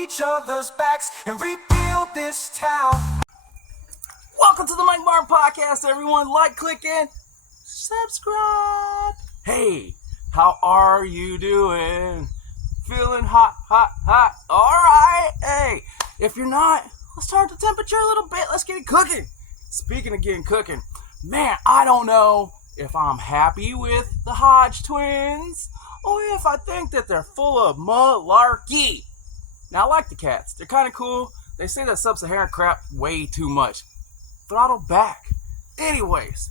each other's backs and rebuild this town. Welcome to the Mike Martin Podcast, everyone. Like, click, and subscribe. Hey, how are you doing? Feeling hot, hot, hot? All right. Hey, if you're not, let's start the temperature a little bit. Let's get it cooking. Speaking of getting cooking, man, I don't know if I'm happy with the Hodge twins or if I think that they're full of malarkey. Now, I like the cats. They're kind of cool. They say that sub-Saharan crap way too much. Throttle back. Anyways,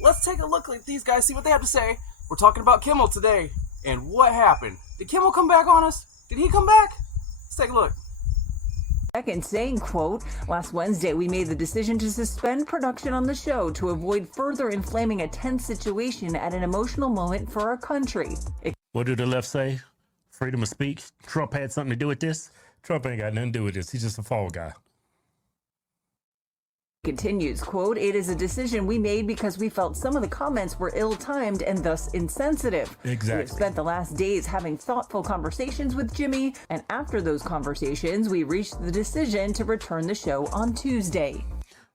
let's take a look at these guys, see what they have to say. We're talking about Kimmel today and what happened. Did Kimmel come back on us? Did he come back? Let's take a look. Second saying, quote, last Wednesday we made the decision to suspend production on the show to avoid further inflaming a tense situation at an emotional moment for our country. What did the left say? Freedom of speech? Trump had something to do with this? Trump ain't got nothing to do with this. He's just a fall guy. Continues, quote, it is a decision we made because we felt some of the comments were ill-timed and thus insensitive. Exactly. We've spent the last days having thoughtful conversations with Jimmy, and after those conversations, we reached the decision to return the show on Tuesday.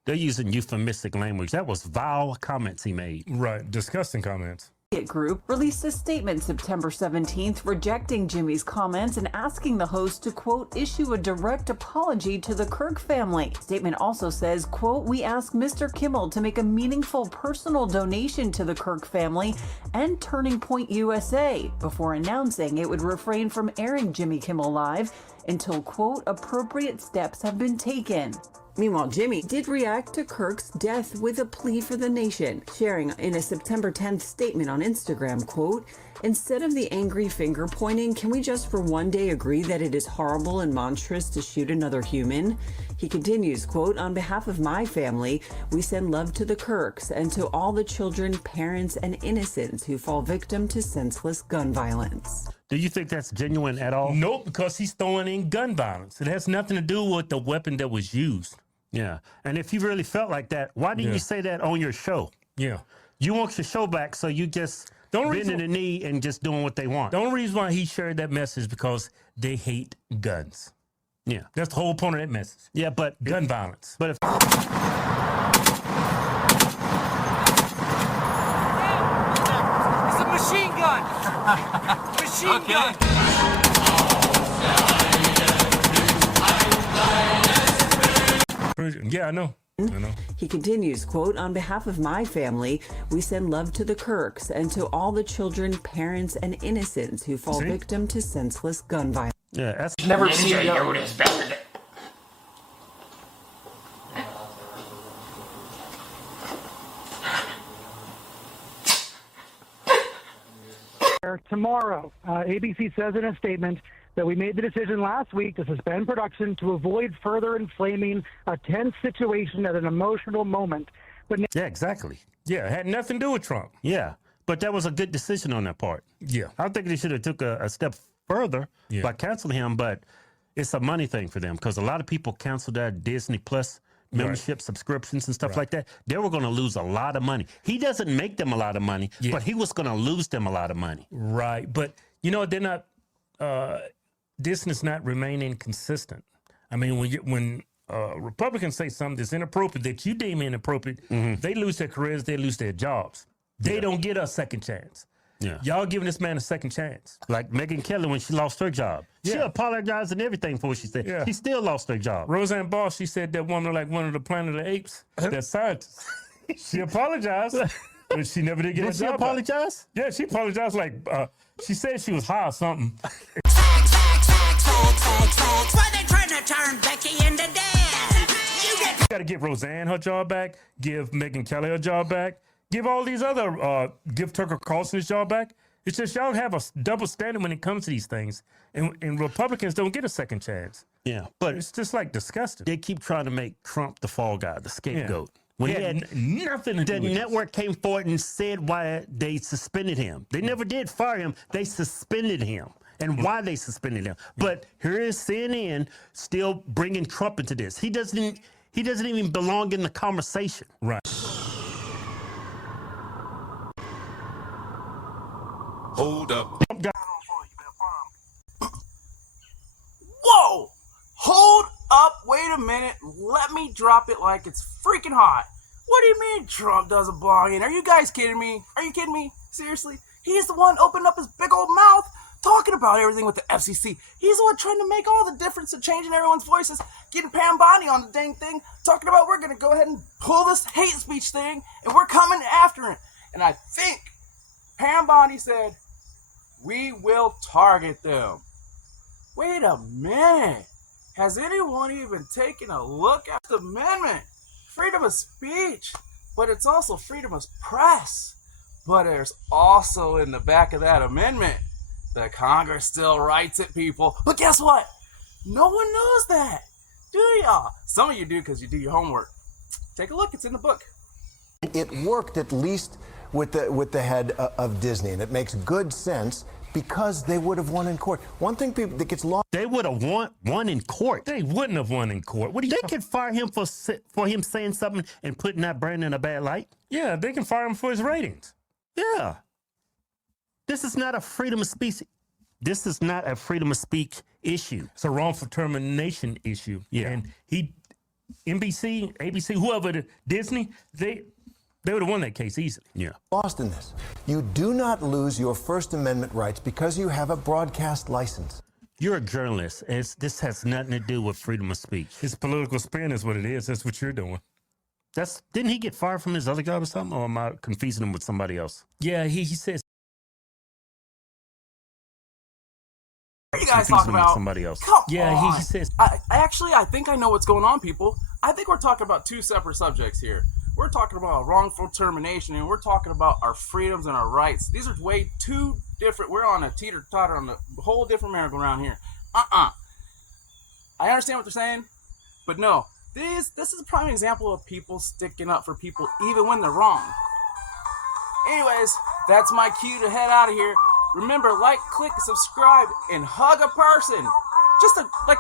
They're using euphemistic language. That was vile comments he made. Right. Disgusting comments. Group released a statement September 17th rejecting Jimmy's comments and asking the host to, quote, issue a direct apology to the Kirk family. Statement also says, quote, we ask Mr. Kimmel to make a meaningful personal donation to the Kirk family and Turning Point USA before announcing it would refrain from airing Jimmy Kimmel Live until, quote, appropriate steps have been taken. Meanwhile, Jimmy did react to Kirk's death with a plea for the nation, sharing in a September 10th statement on Instagram, quote, instead of the angry finger pointing, can we just for one day agree that it is horrible and monstrous to shoot another human? He continues, quote, on behalf of my family, we send love to the Kirks and to all the children, parents, and innocents who fall victim to senseless gun violence. Do you think that's genuine at all? Nope, because he's throwing in gun violence. It has nothing to do with the weapon that was used. Yeah. And if you really felt like that, why didn't you say that on your show? Yeah. You want your show back, so you just bending the knee and just doing what they want. The only reason why he shared that message is because they hate guns. Yeah. That's the whole point of that message. Yeah, but Gun violence. But if It's a machine gun. Machine gun. Yeah, I know. He continues, quote, on behalf of my family, we send love to the Kirks and to all the children, parents, and innocents who fall victim to senseless gun violence. yeah, that's Never seen it. Tomorrow, ABC says in a statement that we made the decision last week to suspend production to avoid further inflaming a tense situation at an emotional moment. But yeah, exactly. Yeah, it had nothing to do with Trump. Yeah, but that was a good decision on their part. Yeah. I think they should have took a step further by canceling him, but it's a money thing for them because a lot of people canceled their Disney Plus membership subscriptions and stuff like that. They were going to lose a lot of money. He doesn't make them a lot of money, but he was going to lose them a lot of money. Right. But, you know, they're not, Disney's not remaining consistent. I mean, when Republicans say something that's inappropriate, that you deem inappropriate, they lose their careers, they lose their jobs. They don't get a second chance. Yeah. Y'all giving this man a second chance. Like Megyn Kelly when she lost her job. She apologized and everything for what she said. Yeah. She still lost her job. Roseanne Barr, she said that woman like one of the Planet of the Apes, that scientist. She apologized, but she never did get a job. Did she apologize? Back. Yeah, she apologized like, she said she was high or something. Why they trying to turn Becky into Dan? You got to give Roseanne her job back, give Megyn Kelly her job back, give all these other, give Tucker Carlson his job back. It's just y'all have a double standard when it comes to these things. And Republicans don't get a second chance. Yeah, but it's just like disgusting. They keep trying to make Trump the fall guy, the scapegoat. Yeah. When he had nothing to do with the network came forward and said why they suspended him. They never did fire him. They suspended him. And why they suspended him. But here is CNN still bringing Trump into this. He doesn't even belong in the conversation. Right. Hold up. Whoa! Wait a minute. Let me drop it like it's freaking hot. What do you mean Trump doesn't belong in? Are you guys kidding me? Are you kidding me? Seriously? He's the one opening up his big old mouth talking about everything with the FCC. He's the one trying to make all the difference and changing everyone's voices, getting Pam Bondi on the dang thing, talking about we're going to go ahead and pull this hate speech thing, and we're coming after it. And I think Pam Bondi said, we will target them. Wait a minute. Has anyone even taken a look at the amendment? Freedom of speech, but it's also freedom of press. But there's also in the back of that amendment, the Congress still writes it, people. But guess what? No one knows that. Do y'all? Some of you do because you do your homework. Take a look. It's in the book. It worked at least with the head of Disney, and it makes good sense because they would have won in court. One thing that gets lost. They would have won in court. They wouldn't have won in court. What do you? They could fire him for him saying something and putting that brand in a bad light. Yeah, they can fire him for his ratings. Yeah. This is not a freedom of speech. This is not a freedom of speech issue. It's a wrongful termination issue. Yeah. And NBC, ABC, whoever, Disney, they would have won that case easily. Yeah. Lost in this. You do not lose your First Amendment rights because you have a broadcast license. You're a journalist. This has nothing to do with freedom of speech. His political spin is what it is. That's what you're doing. Didn't he get fired from his other job or something? Or am I confusing him with somebody else? Yeah, he says. What are you guys talking about? Somebody else. Come Yeah, on. he says. I think I know what's going on, people. I think we're talking about two separate subjects here. We're talking about wrongful termination, and we're talking about our freedoms and our rights. These are way too different. We're on a teeter-totter on a whole different merry-go-round here. I understand what they're saying, but no. This is a prime example of people sticking up for people even when they're wrong. Anyways, that's my cue to head out of here. Remember, like, click, subscribe, and hug a person. Just like